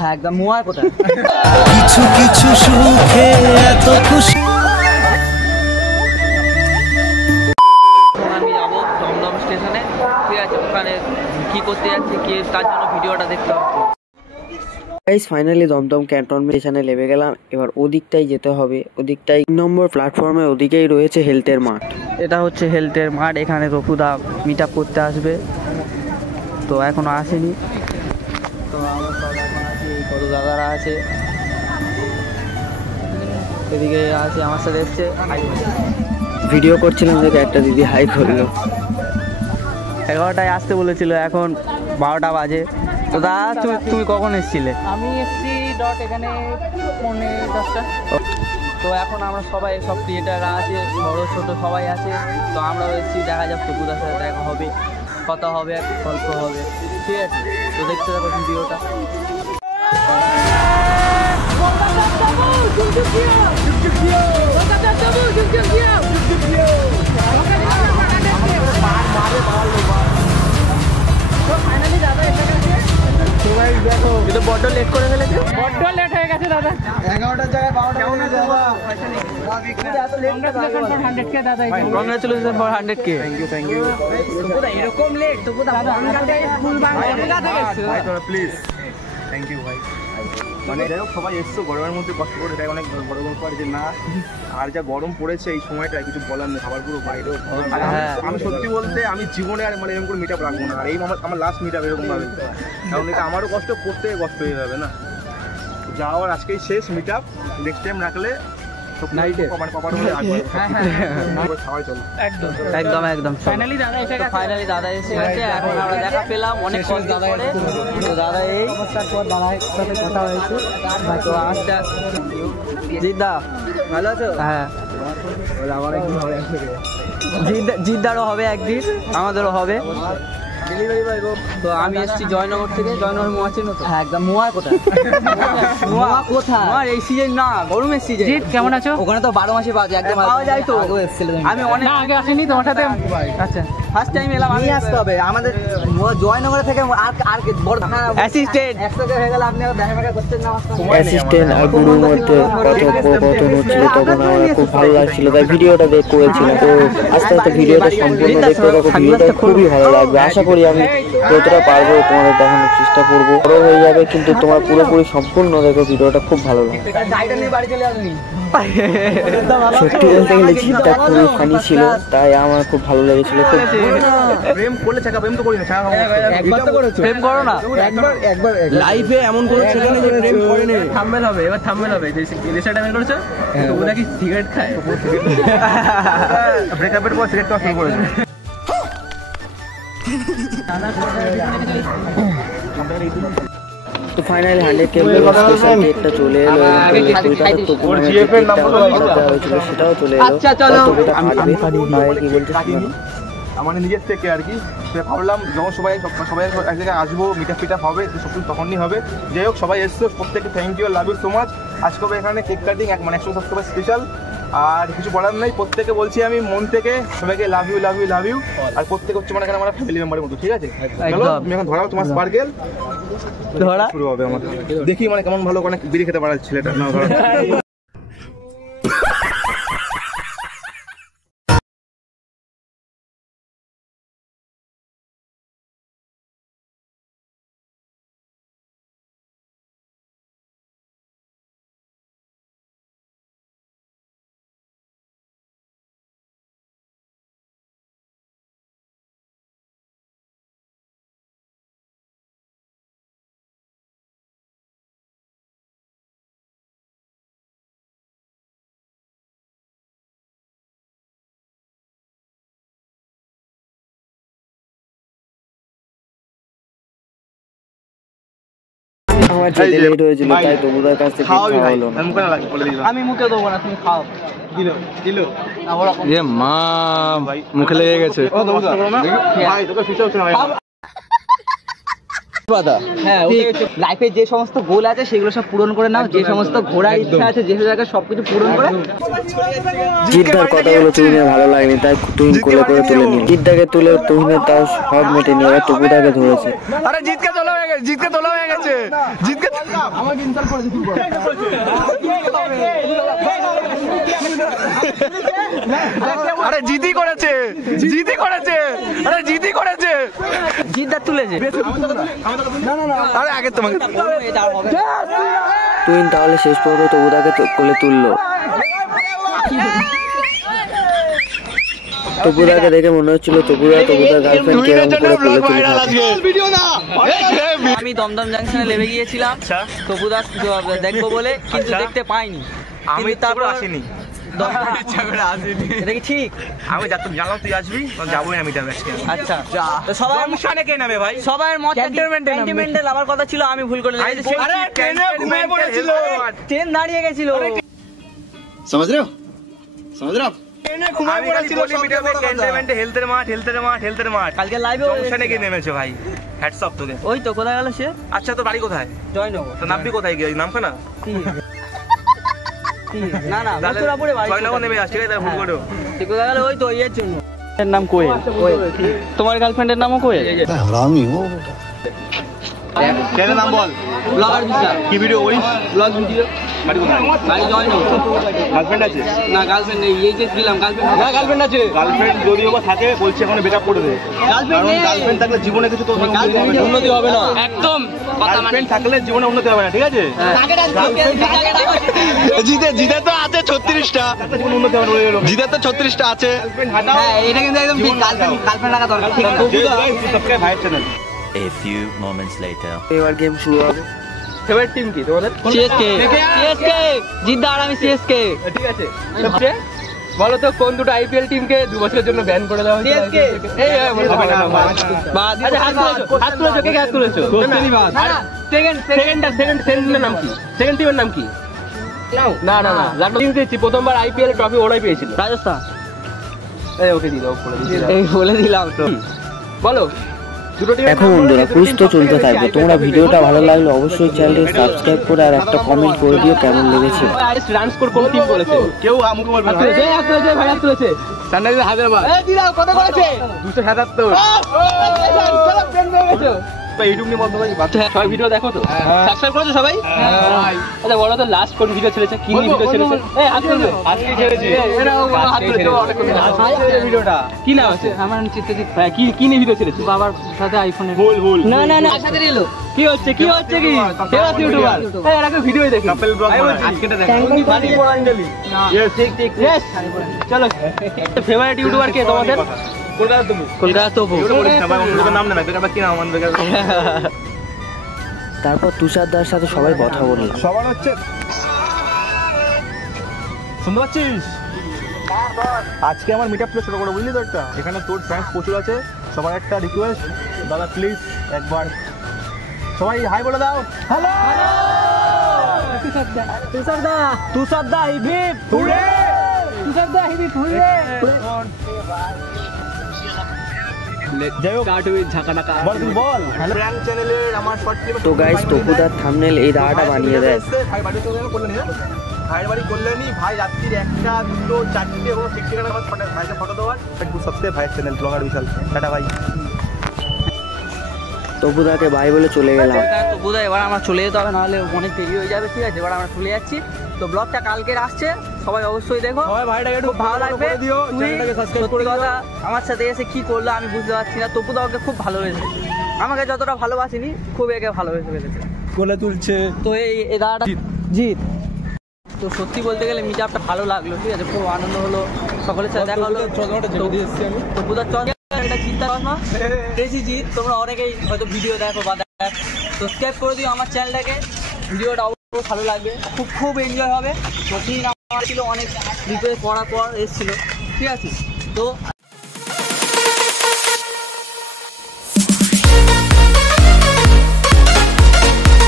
হ্যাঁ একদম মোয়া কোথায় কিছু কিছু সুখে এত খুশি। আমি যাবো দমদম স্টেশনে, ঠিক আছে? ওখানে কি করতে যাচ্ছি কি তার জন্য ভিডিওটা দেখতে হবে। গাইস ফাইনালি দমদম ক্যান্টনমেন্ট স্টেশনে নেমে গেলাম। এবার ওদিকটাই যেতে হবে, ওদিকটাই 3 নম্বর প্ল্যাটফর্মে ওদিকেই রয়েছে হেলথের মাঠ। এটা হচ্ছে হেলথের মাঠ, এখানে রকুদা মিট আপ করতে আসবে, তো এখনো আসেনি। তো আমরা সব এখন আছি, এই কত দাদারা আছে এদিকে আছে, আমার সাথে এসছে। ভিডিও করছিলাম দেখে একটা দিদি হাই করলো। 11টায় আসতে বলেছিল, এখন 12টা বাজে। তো দাদা তুমি কখন এসেছিলে? আমি এসছি এখানে 10:30। তো এখন আমরা সবাই সব ক্রিয়েটাররা আছে, বড় ছোট সবাই আছে। তো আমরাও এসেছি, দেখা যাক টুকুদার সাথে দেখা হবে, কথা হবে, গল্প হবে, ঠিক আছে? তো দেখতে থাকো ভিডিওটা। দেখো এটা বড্ড লেট করে ফেলেছে, বড্ড লেট হয়ে গেছে দাদা। 11টার জায়গায় 12টা হয়ে গেছে দাদা। কংগ্রাচুলেশন ফর 100K দাদা। Congratulation for 100K। Thank you এরকম লেট তো দাদা ফুল প্লিজ। থ্যাংক ইউ ভাই। মানে যাই হোক সবাই এসছো গরমের মধ্যে কষ্ট করে, তাই অনেক বড় গল্প আর যে না, আর যা গরম পড়েছে এই সময়টা কিছু বলার নেই, খাবার পুরো বাইরে। আমি সত্যি বলতে আমি জীবনে আর মানে এরকম করে মিট আপ রাখবো না, আর এই আমার লাস্ট মিট আপ এরকম ভাবে, কারণ এটা আমারও কষ্ট করতে কষ্ট হয়ে যাবে না। যাওয়ার আজকেই শেষ মিট আপ, নেক্সট টাইম রাখলে ফাইনালি দাদা এসে গেছে। এখন আমরা দেখা পেলাম অনেক কষ্ট করে। তো দাদা এই দাদার সাথে কথা হয়েছে, তো আজকে জিদ্দা ভালো আছো? হ্যাঁ, জিদ্দারও হবে একদিন, আমাদেরও হবে। তো আমি এসেছি জয়নগর থেকে। জয়নগর মোয়া চিনো তো? হ্যাঁ একদম। মোয়া কোথায়? মোয়া কোথায়? মোয়া এই সিজন না, গরমের সিজন। কেমন আছো? ওখানে তো 12 মাসে পাওয়া যায়, একদম পাওয়া যায়। তো আমি অনেক আগে আসিনি তোমার সাথে। আচ্ছা ফার্স্ট টাইম এলাম। আমি আসতে হবে আমাদের জয়নগর থেকে আর বড় অ্যাসিস্ট্যান্ট 100K হয়ে গেল। আপনি দেখা দেখা করতেন না? অ্যাসিস্ট্যান্ট আর গুরুর মধ্যে কথোপকথন হচ্ছিল, তখন আমার খুব ভালো লাগছিল, তাই ভিডিওটা করেছিলাম। তো আস্তে আস্তে ভিডিওটা সম্পূর্ণ দেখতে থাকো, ভিডিওটা খুবই ভালো লাগবে। আশা করি আমি যতটা পারবো তোমাদের দেখানোর চেষ্টা করবো। বড় হয়ে যাবে কিন্তু তোমার পুরোপুরি সম্পূর্ণ দেখো, ভিডিওটা খুব ভালো লাগবে। সত্যি বলতে গেলে জিতটা খুবই ফানি ছিল, তাই আমার খুব ভালো লেগেছিল। খুব প্রেম করলে ছেকা, প্রেম তো করি না, একবার তো করেছো। প্রেম করো না একবার লাইফে এমন কোনো ছেলে নেই যে প্রেম করে নেই। থাম্বনেল হবে, এবার থাম্বনেল হবে যে রিলেশনটা মেল করেছো, তো ও নাকি সিগারেট খায়। ব্রেকআপের পর সিগারেট খাওয়া শুরু করেছে। তো ফাইনালি 100K স্পেশাল কেকটা চলে এলো, সেটাও চলে এলো। আচ্ছা চলো কি বলছিস? আমাদের নিজের থেকে আর কি ভাবলাম যখন সবাই এক জায়গায় আসবো, মিট আপ ফিট আপ হবে, সব কিছু তখনই হবে। যাই হোক সবাই এসছো, প্রত্যেকে thank you, love you so much. আজকে হবে এখানে কেক কাটিং, মানে 100 সাবস্ক্রাইবার স্পেশাল। আর কিছু বলার নেই, প্রত্যেকে বলছি আমি মন থেকে সবাইকে love you love you love you. আর প্রত্যেকে হচ্ছে মানে এখানে আমার ফ্যামিলি মেম্বারের মতো, ঠিক আছে? চলো তুমি এখন ধরাও তোমার স্পার্কেল, ধরা শুরু হবে আমাদের। দেখি মানে কেমন ভালো অনেক বিড়ি খেতে পারে ছেলেটা। না ধরা আমার যেতে লেট হয়েছিল, তাই তবুদার কাছ থেকে খাওয়া হলো না। আমি মুখে দেবো না, তুমি খাও। দিল যে মা মুখে লেগে গেছে। হ্যাঁ, লাইফে যে সমস্ত গোল আছে সেগুলো সব পূরণ করে নাও, যে সমস্ত ঘোরার ইচ্ছা আছে যে জায়গায় সবকিছু পূরণ করে। জিদ্দার কথাগুলো তুহিনের ভালো লাগেনি, তাই তুহিন কোলে করে তুলে নিল। জিদ্দাকে তুলে তুহিনের তাও সব মেটেনি, এবার তপুদাকে ধরেছে। আরে জিতকে তোলা হয়ে গেছে, জিতকে তোলা হয়ে গেছে, জিতকে আমাকে ইনসাল্ট করেছে তুই বল। আরে জিদি করেছে, জিদি করেছে, আরে জিদি করেছে, জিদ্দার তুলেছে। আরে আগে তোমাকে তুহিন তাহলে শেষ পর্যন্ত তপুদাকে কোলে তুললো। তপুদাকে দেখে মনে হচ্ছিল তপুদার গার্লফ্রেন্ড কেরম করে কোলে তুলে থাকে। আমি দমদম জাংশনে নেমে গিয়েছিলাম তপুদা দেখবো বলে, কিন্তু দেখতে পাইনি। আমি তারপর আসিনি, এটা কি ঠিক? আমি জানলাম তুই আসবি, যাবোই আমি তার আজকে। আচ্ছা, তো সবাই মিশনে কে নামে ভাই? সবার মত ক্যান্টনমেন্টে নামার কথা ছিল, আমি ভুল করে দিয়েছি। আরে ট্রেনে ঘুমিয়ে পড়েছিল, ট্রেন দাঁড়িয়ে গেছিল। समझ रहे हो समझ रहे हो आप? ট্রেনে ঘুমিয়ে পড়েছিল। ক্যান্টনমেন্টে হেলথের মাঠ, হেলথের মাঠ, হেলথের মাঠ। কালকে লাইভে জংশনে কে নেমেছে ভাই? হ্যাটস অফ তোকে। ওই তো কোথায় গেল সে? আচ্ছা তো বাড়ি কোথায়? জয়নগর। তো নামবি কোথায় গিয়ে? নামখা না, না না মথুরাপুরে বাড়ি। জয়নগর নেমে আসছে, তাই ভুল করো। ঠিক কোথায় গেল? ওই তো এর জন্য। এর নাম কোয়েল। তোমার গার্লফ্রেন্ডের নামও কোয়েল? हरामी हो চ্যানেল নাম বল। ব্লগার বিশাল। কি ভিডিও করিস? Blog video. বাড়ি কোথায়? বাড়ি জয়নগর। গার্লফ্রেন্ড আছে? না গার্লফ্রেন্ড নেই, এই যে দিলাম গার্লফ্রেন্ড। না গার্লফ্রেন্ড আছে। গার্লফ্রেন্ড যদিও বা থাকে, বলছে এখন ব্রেকআপ করে দে। কারণ গার্লফ্রেন্ড থাকলে জীবনে কিছু তো উন্নতি হবে না। একদম কথা মানে। গার্লফ্রেন্ড থাকলে জীবনে উন্নতি হবে না, ঠিক আছে? জিদে তো আছে 36টা, জীবনে উন্নতি হবে না। জিদে তো 36টা আছে। গার্লফ্রেন্ড হাঁটাও। হ্যাঁ, এটা কিন্তু একদম ঠিক। গার্লফ্রেন্ড রাখা দরকার। ঠিক আছে। সাবস্ক্রাইব ভাই channel. A few moments later. এবার গেম শুরু হবে। ফেভারিট টিম কি তোমাদের? সিএসকে। সিএসকে জিদ্দা আর আমি সিএসকে। ঠিক আছে, সবচেয়ে বলো তো কোন দুটো আইপিএল টিমকে 2 বছরের জন্য ব্যান করে দেওয়া হয়েছে? সিএসকে। এই বলে হবে না। বাদ। আচ্ছা হাত তুলেছো, কে হাত তুলেছো? কোশ্চেনই বাদ। সেকেন্ডের নাম কি? সেকেন্ড টিমের নাম কি? না না না, লাখনৌ টিম দিয়েছি, প্রথমবার আইপিএল ট্রফি ওরাই পেয়েছিল। রাজস্থান। এই ওকে দিয়ে দাও, বলে দিচ্ছি। এই বলে দিলাম তো। বলো দুটো টিম। এখন বন্ধুরা কুইজ তো চলতে থাকবে, তোমরা ভিডিওটা ভালো লাগলে অবশ্যই চ্যানেলটি সাবস্ক্রাইব করে আর একটা কমেন্ট করে দিও কেমন লেগেছে। হাইয়েস্ট রান স্কোর কোন টিম করেছে? কেউ আমাকে বলবে না। ভাই হাত তুলেছে। সানরাইজার হায়দ্রাবাদ। এই দিলাও কত করেছে? 277। ইউটিউব নিয়ে বলতে পারি, সবাই ভিডিও দেখো তো? সাবস্ক্রাইব করেছো সবাই? আচ্ছা বলো তো লাস্ট কোন ভিডিও ছেড়েছে, কি নিয়ে ভিডিও ছেড়েছে? এই হাত তুলবে। আজকে ছেড়েছে। এরাও হাত তুলেছে অনেকক্ষণ আগে। ভিডিওটা কি নাম আছে? আমার চিত্রজিৎ। হ্যাঁ, কি নিয়ে ভিডিও ছেড়েছে? বাবার সাথে আইফোনে। ভুল না না না, সাথে দিলো। কি হচ্ছে কি ফেমাস ইউটিউবার। এই এরাকে ভিডিওই দেখি। কাপল ব্লগ আজকেটা দেখো। বাড়ি পড়াঙ্গলি। ইয়েস ঠিক ঠিক। ইয়েস চলো। ফেভারিট ইউটিউবার কে তোমাদের? কলকাতা তুমি? কলকাতা তো নাম না বেকার কি নাম আমার বেকার। তারপর তুষারদার সাথে সবাই কথা বললো। সবার হচ্ছে শুনতে পাচ্ছিস? আজকে আমার মিটআপ ছিল ছোট করে, বুঝলি তো? একটা এখানে তোর ফ্যান্স প্রচুর আছে, সবার একটা রিকোয়েস্ট, দাদা প্লিজ একবার সবাই হাই বলে দাও। হ্যালো তুষারদা হিবিব হুরে। তুষারদা হিবিব হুরে। যাই হোক বল তুই বল। প্র্যাঙ্ক চ্যানেলের আমার শর্ট ক্লিপ। তো গাইস তপুদার থাম্বনেল এই দাঁড়াটা বানিয়ে দেয়। ভাই বাড়ি চলে গেল, করলেনি? ভাইয়ের বাড়ি করলেনি ভাই, রাত্রির 1টা 2টো 4টে ওর ঠিক ঠিকানা আমার ফটো, ভাইকে ফটো দেওয়ার। একটু সাবস্ক্রাইব ভাইয়ের চ্যানেল ব্লগার বিশাল। টাটা ভাই। তপুদাকে ভাই বলে চলে গেলাম। তো বোধহয় এবার আমরা চলে যেতে হবে, নাহলে অনেক দেরি হয়ে যাবে। ঠিক আছে, এবার আমরা চলে যাচ্ছি। তো ব্লগটা কালকের আসছে, সবাই অবশ্যই দেখো। ভাইটাকে একটু খুব ভালো লাগবে। দিও, চ্যানেলটাকে সাবস্ক্রাইব করে সত্যি দিও। কথা, আমার সাথে এসে কি করলো আমি বুঝতে পারছি না। তপুদা ওকে খুব ভালোবেসে, আমাকে যতটা ভালোবাসিনি খুব একে ভালোবেসে ফেলেছে। কোলে তুলছে। তো এই দাদাটা জিৎ। তো সত্যি বলতে গেলে মিটআপটা ভালো লাগলো, ঠিক আছে, খুব আনন্দ হলো, সকলের সাথে দেখা হলো। তপুদার চশমা এটা চিন্তা ভাবনা বেশি জিৎ। তোমরা অনেকেই হয়তো ভিডিও দেখো বা সাবস্ক্রাইব করে দিও আমার চ্যানেলটাকে। ভিডিওটা অবশ্যই ভালো লাগবে, খুব এনজয় হবে। প্রতিদিন আমার ছিল অনেক রিপোর্ট পড়ার পর এসেছিলো, ঠিক আছে। তো